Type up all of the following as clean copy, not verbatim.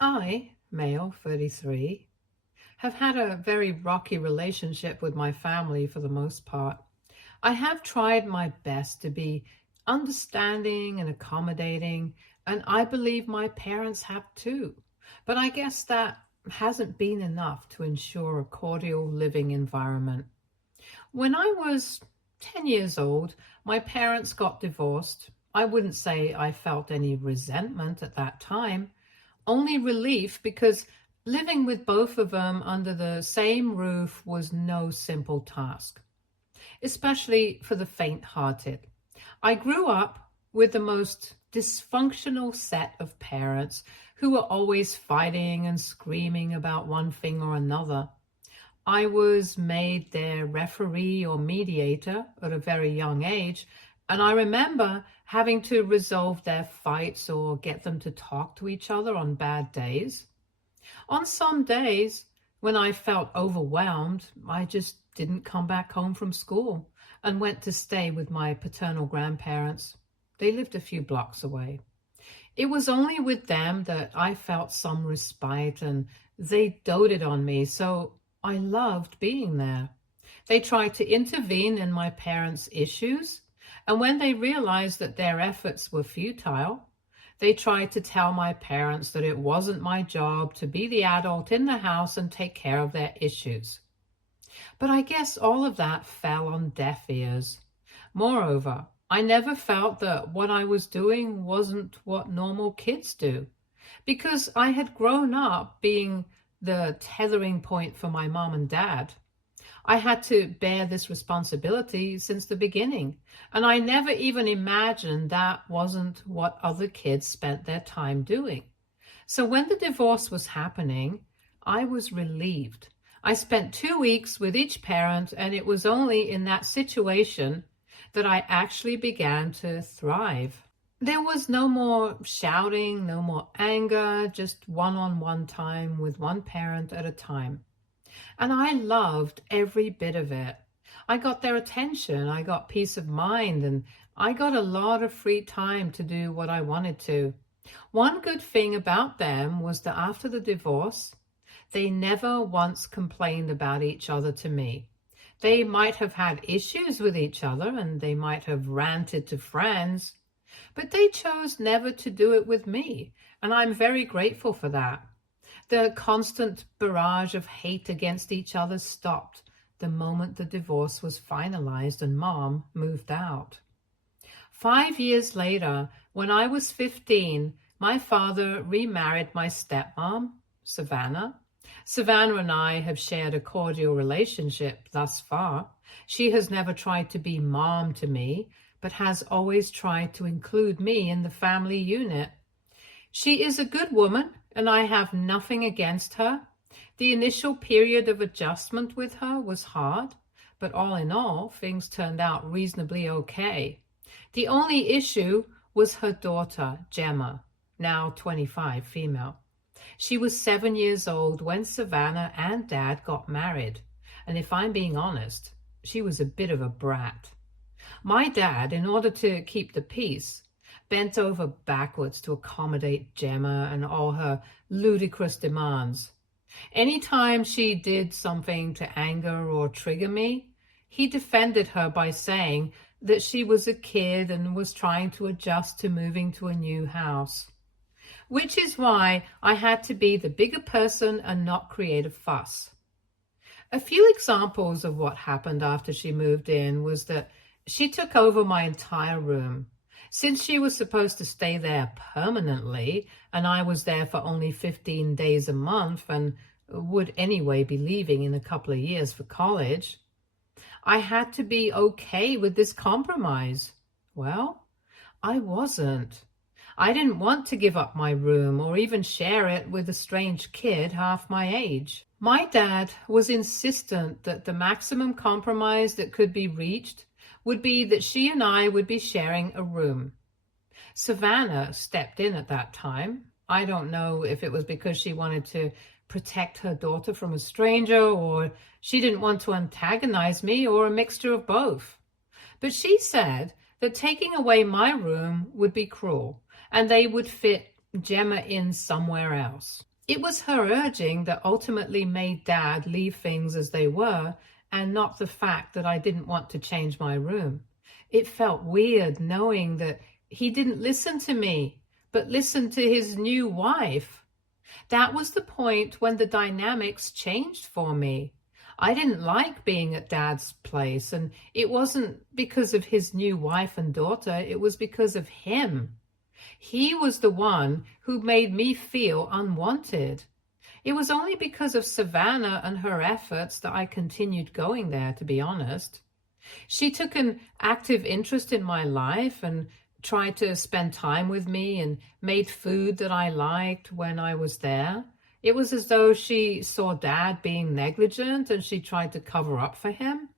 I, male 33, have had a very rocky relationship with my family for the most part. I have tried my best to be understanding and accommodating, and I believe my parents have too. But I guess that hasn't been enough to ensure a cordial living environment. When I was 10 years old, my parents got divorced. I wouldn't say I felt any resentment at that time, only relief because living with both of them under the same roof was no simple task, especially for the faint-hearted. I grew up with the most dysfunctional set of parents who were always fighting and screaming about one thing or another. I was made their referee or mediator at a very young age, and I remember having to resolve their fights or get them to talk to each other on bad days. On some days, when I felt overwhelmed, I just didn't come back home from school and went to stay with my paternal grandparents. They lived a few blocks away. It was only with them that I felt some respite, and they doted on me, so I loved being there. They tried to intervene in my parents' issues, and when they realized that their efforts were futile, they tried to tell my parents that it wasn't my job to be the adult in the house and take care of their issues. But I guess all of that fell on deaf ears. Moreover, I never felt that what I was doing wasn't what normal kids do, because I had grown up being the tethering point for my mom and dad. I had to bear this responsibility since the beginning, and I never even imagined that wasn't what other kids spent their time doing. So when the divorce was happening, I was relieved. I spent 2 weeks with each parent, and it was only in that situation that I actually began to thrive. There was no more shouting, no more anger, just one-on-one time with one parent at a time. And I loved every bit of it. I got their attention, I got peace of mind, and I got a lot of free time to do what I wanted to. One good thing about them was that after the divorce, they never once complained about each other to me. They might have had issues with each other, and they might have ranted to friends, but they chose never to do it with me, and I'm very grateful for that. The constant barrage of hate against each other stopped the moment the divorce was finalized and Mom moved out. 5 years later, when I was 15, my father remarried my stepmom, Savannah. Savannah and I have shared a cordial relationship thus far. She has never tried to be mom to me, but has always tried to include me in the family unit. She is a good woman, and I have nothing against her. The initial period of adjustment with her was hard, but all in all, things turned out reasonably okay. The only issue was her daughter, Gemma, now 25, female. She was 7 years old when Savannah and Dad got married, and if I'm being honest, she was a bit of a brat. My dad, in order to keep the peace, bent over backwards to accommodate Gemma and all her ludicrous demands. Anytime she did something to anger or trigger me, he defended her by saying that she was a kid and was trying to adjust to moving to a new house. Which is why I had to be the bigger person and not create a fuss. A few examples of what happened after she moved in was that she took over my entire room. Since she was supposed to stay there permanently, and I was there for only 15 days a month and would anyway be leaving in a couple of years for college, I had to be okay with this compromise. Well, I wasn't. I didn't want to give up my room or even share it with a strange kid half my age. My dad was insistent that the maximum compromise that could be reached would be that she and I would be sharing a room. Savannah stepped in at that time. I don't know if it was because she wanted to protect her daughter from a stranger, or she didn't want to antagonize me, or a mixture of both. But she said that taking away my room would be cruel, and they would fit Gemma in somewhere else. It was her urging that ultimately made Dad leave things as they were, and not the fact that I didn't want to change my room. It felt weird knowing that he didn't listen to me, but listened to his new wife. That was the point when the dynamics changed for me. I didn't like being at Dad's place, and it wasn't because of his new wife and daughter, it was because of him. He was the one who made me feel unwanted. It was only because of Savannah and her efforts that I continued going there, to be honest. She took an active interest in my life and tried to spend time with me and made food that I liked when I was there. It was as though she saw Dad being negligent and she tried to cover up for him.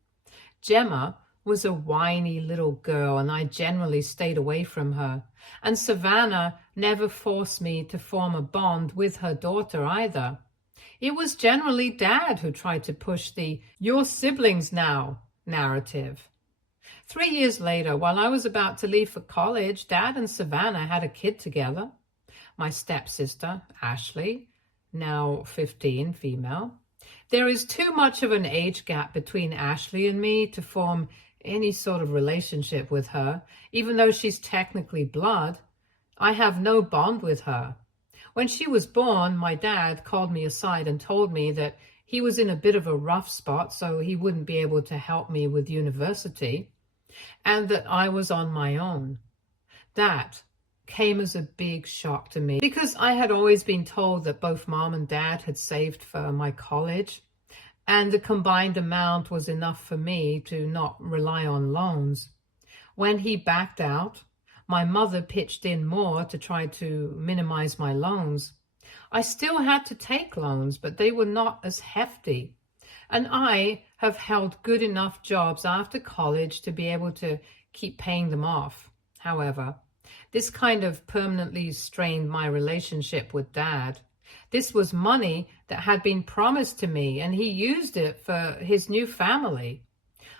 Gemma was a whiny little girl, and I generally stayed away from her. And Savannah never forced me to form a bond with her daughter either. It was generally Dad who tried to push the "your siblings now" narrative. 3 years later, while I was about to leave for college, Dad and Savannah had a kid together. My stepsister, Ashley, now 15, female. There is too much of an age gap between Ashley and me to form any sort of relationship with her, even though she's technically blood. I have no bond with her. When she was born, my dad called me aside and told me that he was in a bit of a rough spot, so he wouldn't be able to help me with university, and that I was on my own. That came as a big shock to me because I had always been told that both Mom and Dad had saved for my college, and the combined amount was enough for me to not rely on loans. When he backed out, my mother pitched in more to try to minimize my loans. I still had to take loans, but they were not as hefty. And I have held good enough jobs after college to be able to keep paying them off. However, this kind of permanently strained my relationship with Dad. This was money that had been promised to me, and he used it for his new family.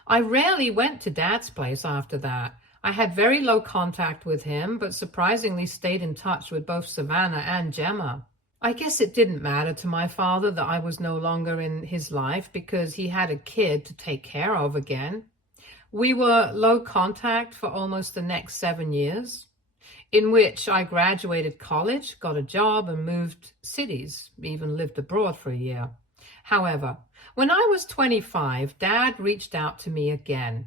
I rarely went to Dad's place after that. I had very low contact with him, but surprisingly stayed in touch with both Savannah and Gemma. I guess it didn't matter to my father that I was no longer in his life because he had a kid to take care of again. We were low contact for almost the next 7 years, in which I graduated college, got a job, and moved cities, even lived abroad for a year. However, when I was 25, Dad reached out to me again.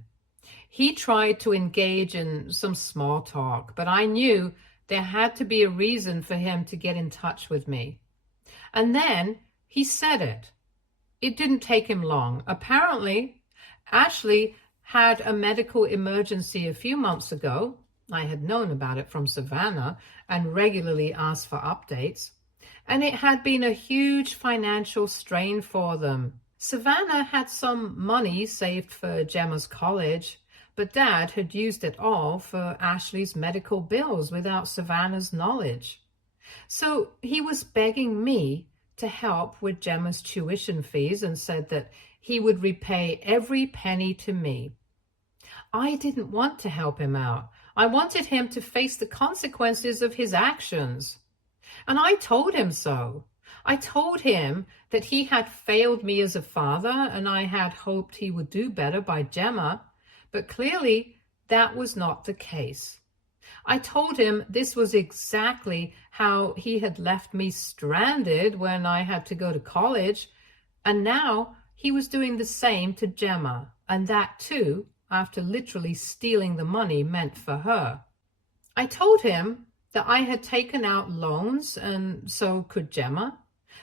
He tried to engage in some small talk, but I knew there had to be a reason for him to get in touch with me. And then he said it. It didn't take him long. Apparently, Ashley had a medical emergency a few months ago. I had known about it from Savannah and regularly asked for updates. And it had been a huge financial strain for them. Savannah had some money saved for Gemma's college, but Dad had used it all for Ashley's medical bills without Savannah's knowledge. So he was begging me to help with Gemma's tuition fees and said that he would repay every penny to me. I didn't want to help him out. I wanted him to face the consequences of his actions. And I told him so. I told him that he had failed me as a father and I had hoped he would do better by Gemma, but clearly that was not the case. I told him this was exactly how he had left me stranded when I had to go to college, and now he was doing the same to Gemma, and that too after literally stealing the money meant for her. I told him that I had taken out loans and so could Gemma,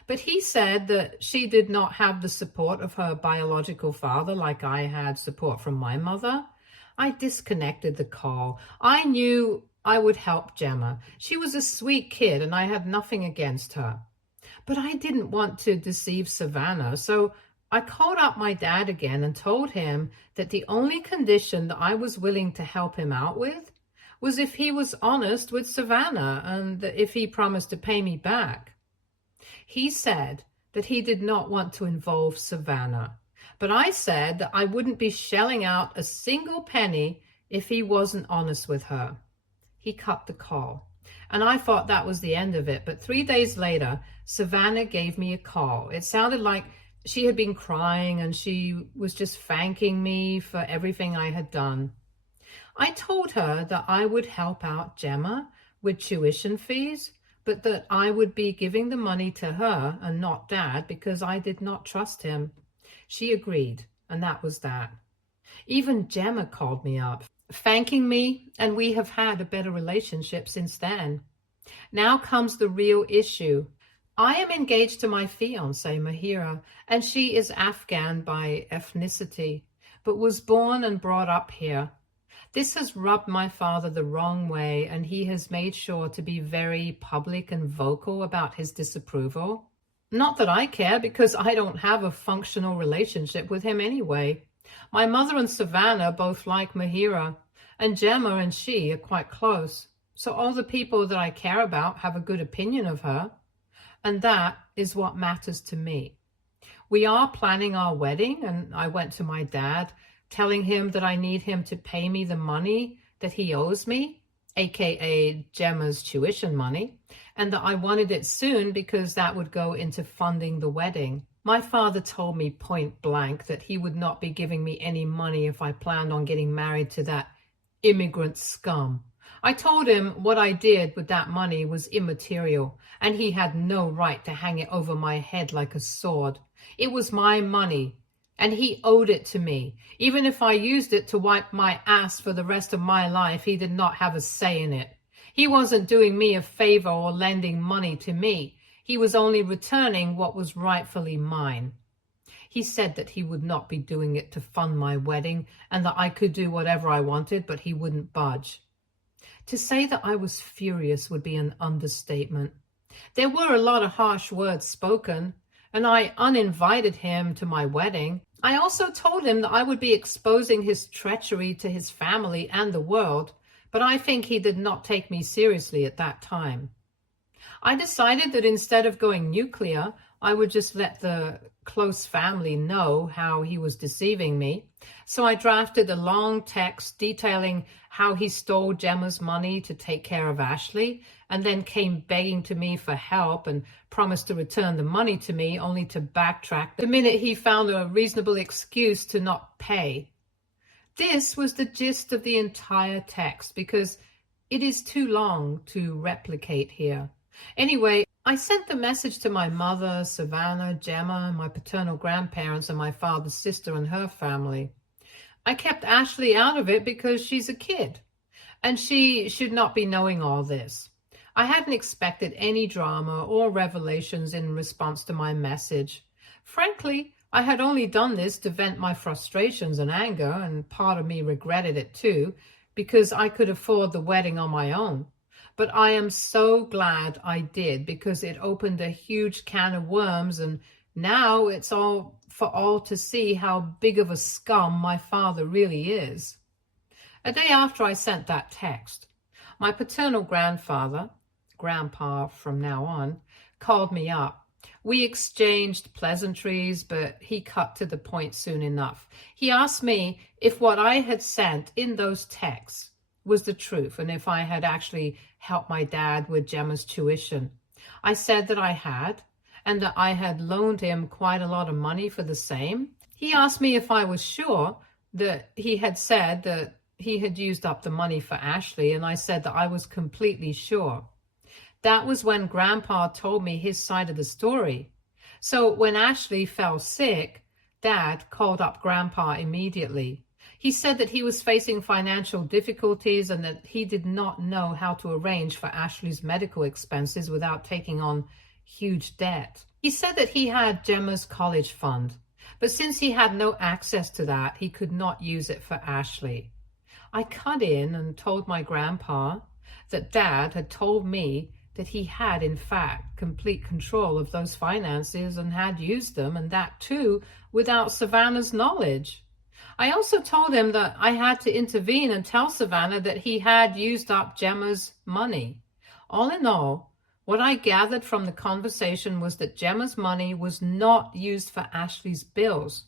but he said that she did not have the support of her biological father like I had support from my mother. I disconnected the call. I knew I would help Gemma. She was a sweet kid and I had nothing against her. But I didn't want to deceive Savannah, so I called up my dad again and told him that the only condition that I was willing to help him out with was if he was honest with Savannah and if he promised to pay me back. He said that he did not want to involve Savannah, but I said that I wouldn't be shelling out a single penny if he wasn't honest with her. He cut the call. And I thought that was the end of it. But 3 days later, Savannah gave me a call. It sounded like she had been crying and she was just thanking me for everything I had done. I told her that I would help out Gemma with tuition fees, but that I would be giving the money to her and not Dad because I did not trust him. She agreed, and that was that. Even Gemma called me up, thanking me, and we have had a better relationship since then. Now comes the real issue. I am engaged to my fiancée, Mahira, and she is Afghan by ethnicity, but was born and brought up here. This has rubbed my father the wrong way, and he has made sure to be very public and vocal about his disapproval. Not that I care, because I don't have a functional relationship with him anyway. My mother and Savannah both like Mahira, and Gemma and she are quite close. So all the people that I care about have a good opinion of her, and that is what matters to me. We are planning our wedding, and I went to my dad, telling him that I need him to pay me the money that he owes me, aka Gemma's tuition money, and that I wanted it soon because that would go into funding the wedding. My father told me point blank that he would not be giving me any money if I planned on getting married to that immigrant scum. I told him what I did with that money was immaterial, and he had no right to hang it over my head like a sword. It was my money, and he owed it to me. Even if I used it to wipe my ass for the rest of my life, he did not have a say in it. He wasn't doing me a favor or lending money to me. He was only returning what was rightfully mine. He said that he would not be doing it to fund my wedding and that I could do whatever I wanted, but he wouldn't budge. To say that I was furious would be an understatement. There were a lot of harsh words spoken, and I uninvited him to my wedding. I also told him that I would be exposing his treachery to his family and the world, but I think he did not take me seriously at that time. I decided that instead of going nuclear, I would just let the close family know how he was deceiving me. So I drafted a long text detailing how he stole Gemma's money to take care of Ashley, and then came begging to me for help and promised to return the money to me, only to backtrack the minute he found a reasonable excuse to not pay. This was the gist of the entire text, because it is too long to replicate here. Anyway, I sent the message to my mother, Savannah, Gemma, my paternal grandparents, and my father's sister and her family. I kept Ashley out of it because she's a kid, and she should not be knowing all this. I hadn't expected any drama or revelations in response to my message. Frankly, I had only done this to vent my frustrations and anger, and part of me regretted it too, because I could afford the wedding on my own. But I am so glad I did, because it opened a huge can of worms, and now it's all for all to see how big of a scum my father really is. A day after I sent that text, my paternal grandfather, Grandpa from now on, called me up. We exchanged pleasantries, but he cut to the point soon enough. He asked me if what I had sent in those texts was the truth, and if I had actually helped my dad with Gemma's tuition. I said that I had, and that I had loaned him quite a lot of money for the same. He asked me if I was sure that he had said that he had used up the money for Ashley, and I said that I was completely sure. That was when Grandpa told me his side of the story. So when Ashley fell sick, Dad called up Grandpa immediately. He said that he was facing financial difficulties and that he did not know how to arrange for Ashley's medical expenses without taking on huge debt. He said that he had Gemma's college fund, but since he had no access to that, he could not use it for Ashley. I cut in and told my grandpa that Dad had told me that he had, in fact, complete control of those finances and had used them, and that too without Savannah's knowledge. I also told him that I had to intervene and tell Savannah that he had used up Gemma's money. All in all, what I gathered from the conversation was that Gemma's money was not used for Ashley's bills,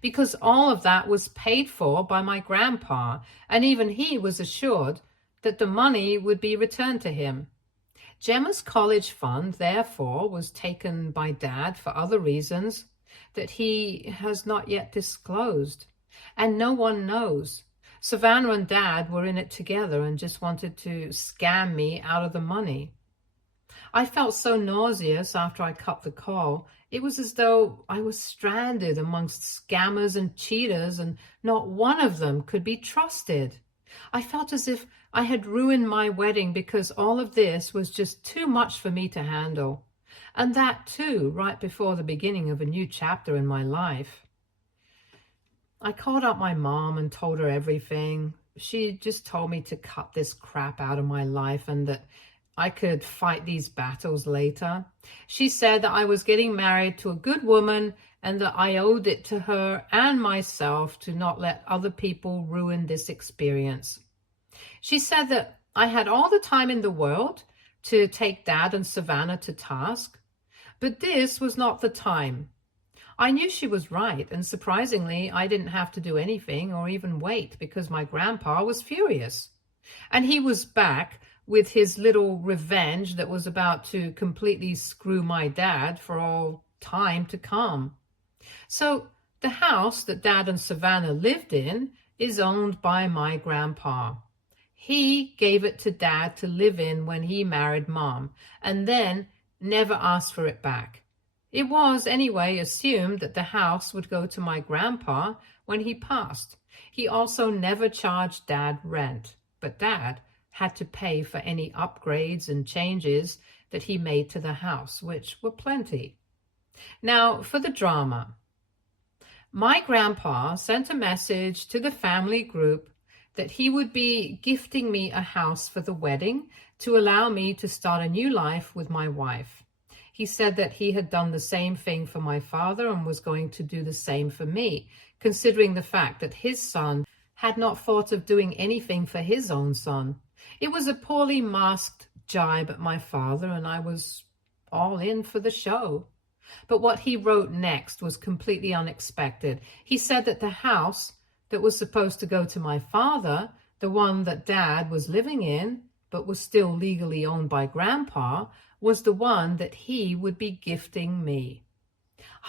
because all of that was paid for by my grandpa, and even he was assured that the money would be returned to him. Gemma's college fund, therefore, was taken by Dad for other reasons that he has not yet disclosed, and no one knows. Savannah and Dad were in it together and just wanted to scam me out of the money. I felt so nauseous after I cut the call. It was as though I was stranded amongst scammers and cheaters, and not one of them could be trusted. I felt as if I had ruined my wedding because all of this was just too much for me to handle. And that too, right before the beginning of a new chapter in my life. I called up my mom and told her everything. She just told me to cut this crap out of my life and that I could fight these battles later. She said that I was getting married to a good woman and that I owed it to her and myself to not let other people ruin this experience. She said that I had all the time in the world to take Dad and Savannah to task, but this was not the time. I knew she was right, and surprisingly, I didn't have to do anything or even wait because my grandpa was furious. And he was back with his little revenge that was about to completely screw my dad for all time to come. So the house that Dad and Savannah lived in is owned by my grandpa. He gave it to Dad to live in when he married Mom, and then never asked for it back. It was, anyway, assumed that the house would go to my grandpa when he passed. He also never charged Dad rent, but Dad had to pay for any upgrades and changes that he made to the house, which were plenty. Now, for the drama. My grandpa sent a message to the family group that he would be gifting me a house for the wedding to allow me to start a new life with my wife. He said that he had done the same thing for my father and was going to do the same for me, considering the fact that his son had not thought of doing anything for his own son. It was a poorly masked jibe at my father, and I was all in for the show. But what he wrote next was completely unexpected. He said that the house that was supposed to go to my father, the one that Dad was living in, but was still legally owned by Grandpa, was the one that he would be gifting me.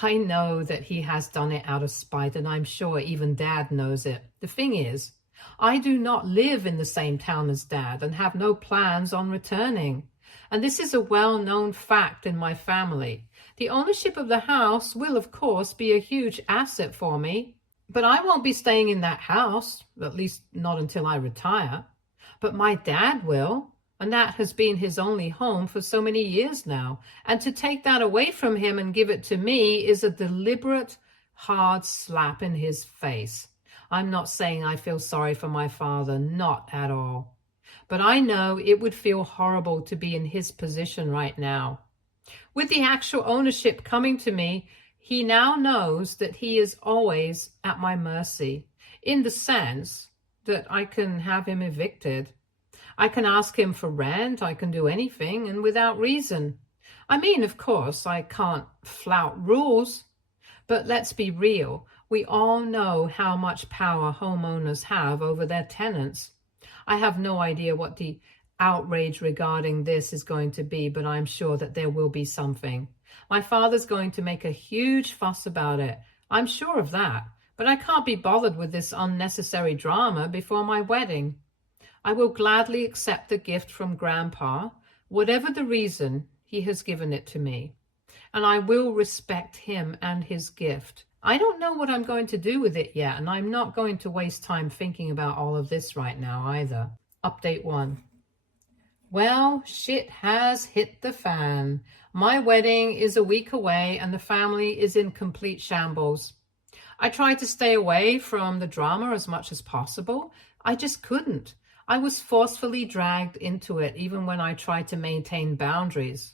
I know that he has done it out of spite, and I'm sure even Dad knows it. The thing is, I do not live in the same town as Dad and have no plans on returning. And this is a well-known fact in my family. The ownership of the house will, of course, be a huge asset for me, but I won't be staying in that house, at least not until I retire. But my dad will, and that has been his only home for so many years now. And to take that away from him and give it to me is a deliberate, hard slap in his face. I'm not saying I feel sorry for my father, not at all. But I know it would feel horrible to be in his position right now. With the actual ownership coming to me, he now knows that he is always at my mercy, in the sense that I can have him evicted. I can ask him for rent, I can do anything, and without reason. I mean, of course, I can't flout rules, but let's be real. We all know how much power homeowners have over their tenants. I have no idea what the outrage regarding this is going to be, but I'm sure that there will be something. My father's going to make a huge fuss about it. I'm sure of that, but I can't be bothered with this unnecessary drama before my wedding. I will gladly accept the gift from Grandpa, whatever the reason he has given it to me, and I will respect him and his gift. I don't know what I'm going to do with it yet, and I'm not going to waste time thinking about all of this right now either. Update 1. Well, shit has hit the fan. My wedding is a week away and the family is in complete shambles. I tried to stay away from the drama as much as possible. I just couldn't. I was forcefully dragged into it even when I tried to maintain boundaries.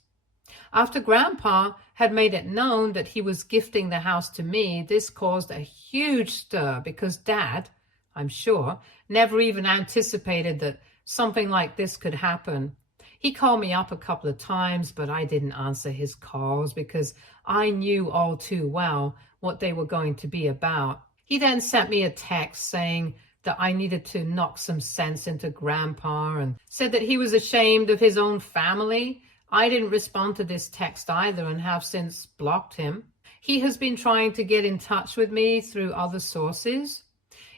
After Grandpa had made it known that he was gifting the house to me, this caused a huge stir because Dad, I'm sure, never even anticipated that something like this could happen. He called me up a couple of times, but I didn't answer his calls because I knew all too well what they were going to be about. He then sent me a text saying that I needed to knock some sense into Grandpa, and said that he was ashamed of his own family. I didn't respond to this text either and have since blocked him. He has been trying to get in touch with me through other sources,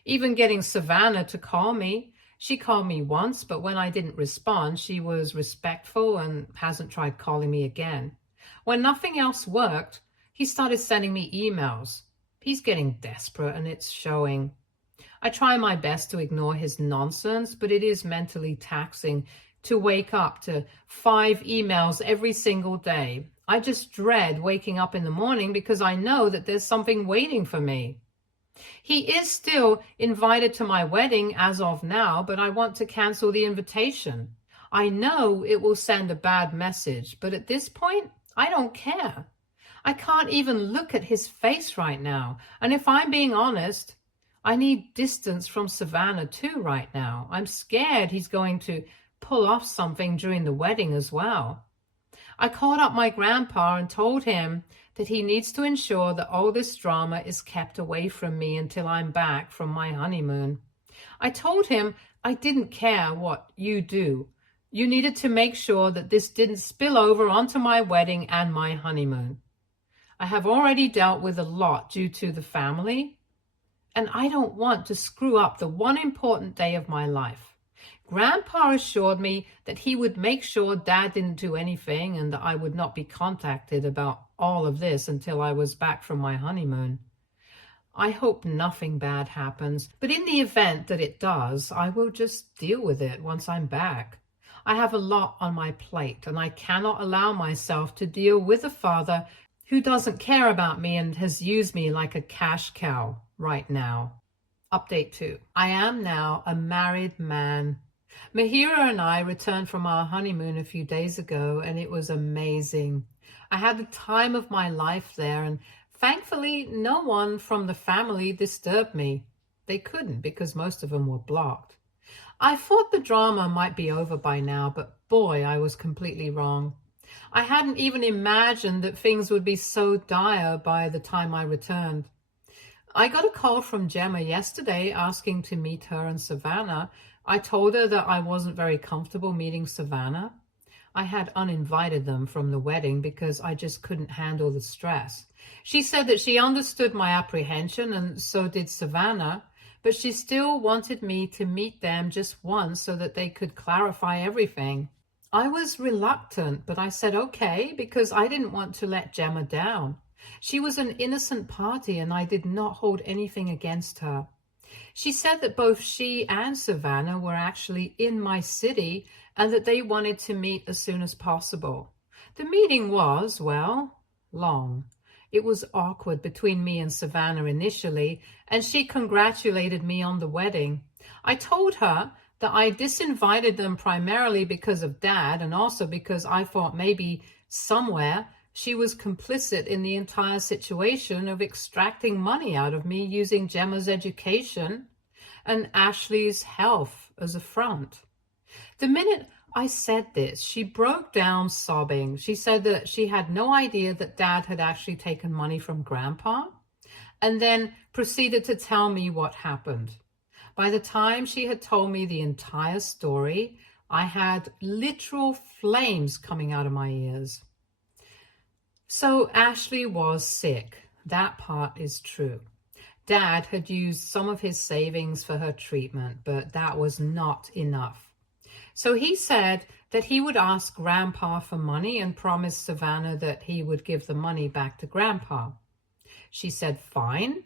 even getting Savannah to call me. She called me once, but when I didn't respond, she was respectful and hasn't tried calling me again. When nothing else worked, he started sending me emails. He's getting desperate, and it's showing. I try my best to ignore his nonsense, but it is mentally taxing to wake up to 5 emails every single day. I just dread waking up in the morning because I know that there's something waiting for me. He is still invited to my wedding as of now, but I want to cancel the invitation. I know it will send a bad message, but at this point, I don't care. I can't even look at his face right now. And if I'm being honest, I need distance from Savannah too right now. I'm scared he's going to pull off something during the wedding as well. I called up my grandpa and told him that he needs to ensure that all this drama is kept away from me until I'm back from my honeymoon. I told him I didn't care what you do. You needed to make sure that this didn't spill over onto my wedding and my honeymoon. I have already dealt with a lot due to the family, and I don't want to screw up the one important day of my life. Grandpa assured me that he would make sure Dad didn't do anything and that I would not be contacted about all of this until I was back from my honeymoon. I hope nothing bad happens, but in the event that it does, I will just deal with it once I'm back. I have a lot on my plate, and I cannot allow myself to deal with a father who doesn't care about me and has used me like a cash cow right now. Update 2. I am now a married man. Mahira and I returned from our honeymoon a few days ago, and it was amazing. I had the time of my life there, and thankfully no one from the family disturbed me. They couldn't because most of them were blocked. I thought the drama might be over by now, but boy, I was completely wrong. I hadn't even imagined that things would be so dire by the time I returned. I got a call from Gemma yesterday asking to meet her and Savannah. I told her that I wasn't very comfortable meeting Savannah. I had uninvited them from the wedding because I just couldn't handle the stress. She said that she understood my apprehension, and so did Savannah, but she still wanted me to meet them just once so that they could clarify everything. I was reluctant, but I said okay because I didn't want to let Gemma down. She was an innocent party and I did not hold anything against her. She said that both she and Savannah were actually in my city and that they wanted to meet as soon as possible. The meeting was, well, long. It was awkward between me and Savannah initially, and she congratulated me on the wedding. I told her that I disinvited them primarily because of Dad and also because I thought maybe somewhere she was complicit in the entire situation of extracting money out of me using Gemma's education and Ashley's health as a front. The minute I said this, she broke down sobbing. She said that she had no idea that Dad had actually taken money from Grandpa, and then proceeded to tell me what happened. By the time she had told me the entire story, I had literal flames coming out of my ears. So Ashley was sick. That part is true. Dad had used some of his savings for her treatment, but that was not enough. So he said that he would ask Grandpa for money and promised Savannah that he would give the money back to Grandpa. She said fine,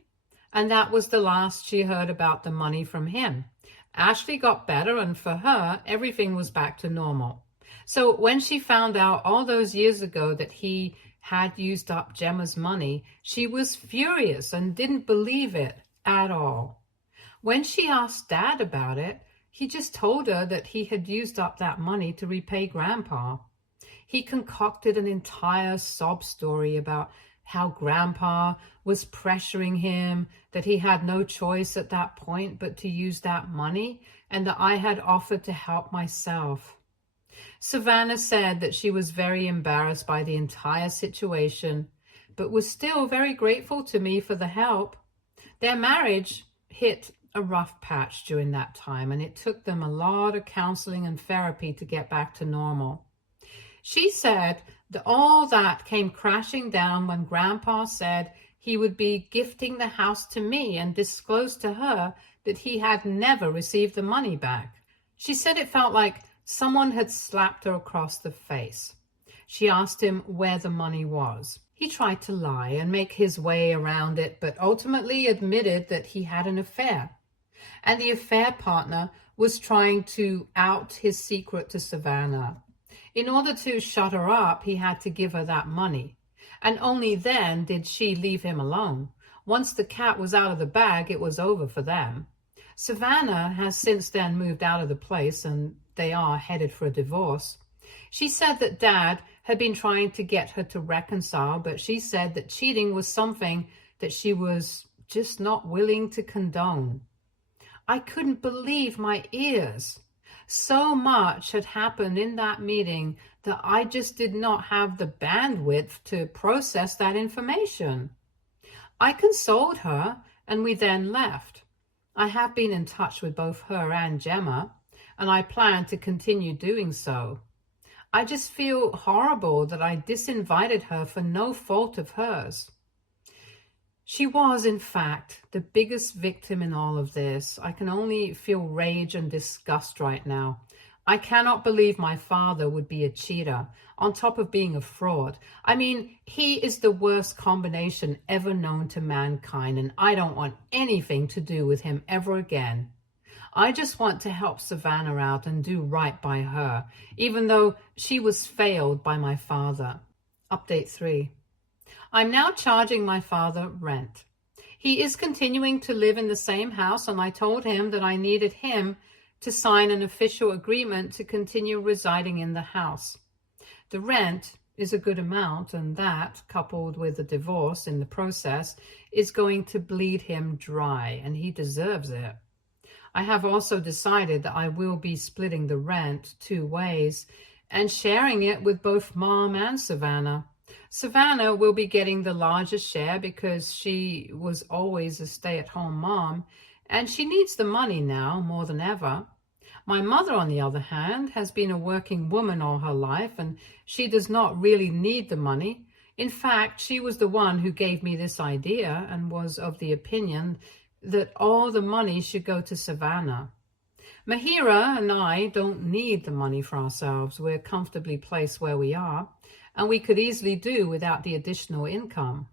and that was the last she heard about the money from him. Ashley got better, and for her, everything was back to normal. So when she found out all those years ago that he had used up Gemma's money, she was furious and didn't believe it at all. When she asked Dad about it, he just told her that he had used up that money to repay Grandpa. He concocted an entire sob story about how Grandpa was pressuring him, that he had no choice at that point but to use that money, and that I had offered to help myself. Savannah said that she was very embarrassed by the entire situation, but was still very grateful to me for the help. Their marriage hit a rough patch during that time, and it took them a lot of counseling and therapy to get back to normal. She said that all that came crashing down when Grandpa said he would be gifting the house to me and disclosed to her that he had never received the money back. She said it felt like someone had slapped her across the face. She asked him where the money was. He tried to lie and make his way around it, but ultimately admitted that he had an affair. And the affair partner was trying to out his secret to Savannah. In order to shut her up, he had to give her that money. And only then did she leave him alone. Once the cat was out of the bag, it was over for them. Savannah has since then moved out of the place, and they are headed for a divorce. She said that Dad had been trying to get her to reconcile, but she said that cheating was something that she was just not willing to condone. I couldn't believe my ears. So much had happened in that meeting that I just did not have the bandwidth to process that information. I consoled her, and we then left. I have been in touch with both her and Gemma, and I plan to continue doing so. I just feel horrible that I disinvited her for no fault of hers. She was, in fact, the biggest victim in all of this. I can only feel rage and disgust right now. I cannot believe my father would be a cheater, on top of being a fraud. I mean, he is the worst combination ever known to mankind, and I don't want anything to do with him ever again. I just want to help Savannah out and do right by her, even though she was failed by my father. Update 3. I'm now charging my father rent. He is continuing to live in the same house, and I told him that I needed him to sign an official agreement to continue residing in the house. The rent is a good amount, and that, coupled with the divorce in the process, is going to bleed him dry, and he deserves it. I have also decided that I will be splitting the rent 2 ways and sharing it with both Mom and Savannah. Savannah will be getting the largest share because she was always a stay-at-home mom, and she needs the money now more than ever. My mother, on the other hand, has been a working woman all her life, and she does not really need the money. In fact, she was the one who gave me this idea and was of the opinion that all the money should go to Savannah. Mahira and I don't need the money for ourselves. We're comfortably placed where we are, and we could easily do without the additional income.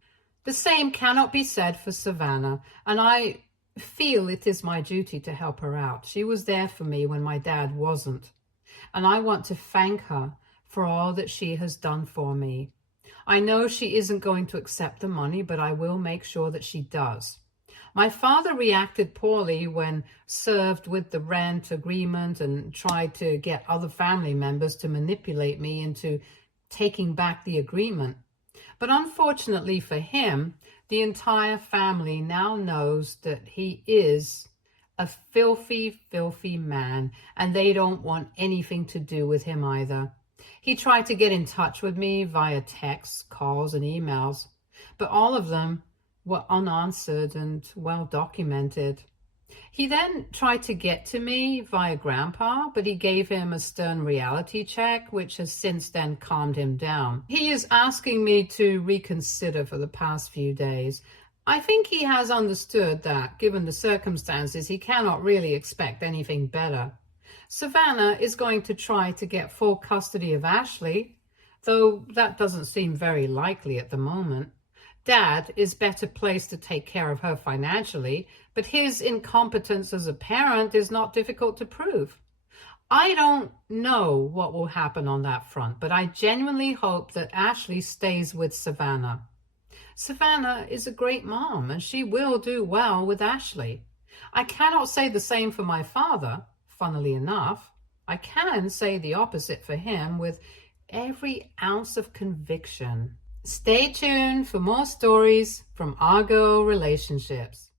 The same cannot be said for Savannah, and I feel it is my duty to help her out. She was there for me when my dad wasn't, and I want to thank her for all that she has done for me. I know she isn't going to accept the money, but I will make sure that she does. My father reacted poorly when served with the rent agreement and tried to get other family members to manipulate me into taking back the agreement. But unfortunately for him, the entire family now knows that he is a filthy, filthy man, and they don't want anything to do with him either. He tried to get in touch with me via texts, calls, and emails, but all of them were unanswered and well documented. He then tried to get to me via Grandpa, but he gave him a stern reality check, which has since then calmed him down. He is asking me to reconsider for the past few days. I think he has understood that, given the circumstances, he cannot really expect anything better. Savannah is going to try to get full custody of Ashley, though that doesn't seem very likely at the moment. Dad is better placed to take care of her financially, but his incompetence as a parent is not difficult to prove. I don't know what will happen on that front, but I genuinely hope that Ashley stays with Savannah. Savannah is a great mom, and she will do well with Ashley. I cannot say the same for my father, funnily enough. I can say the opposite for him with every ounce of conviction. Stay tuned for more stories from Argo Relationships.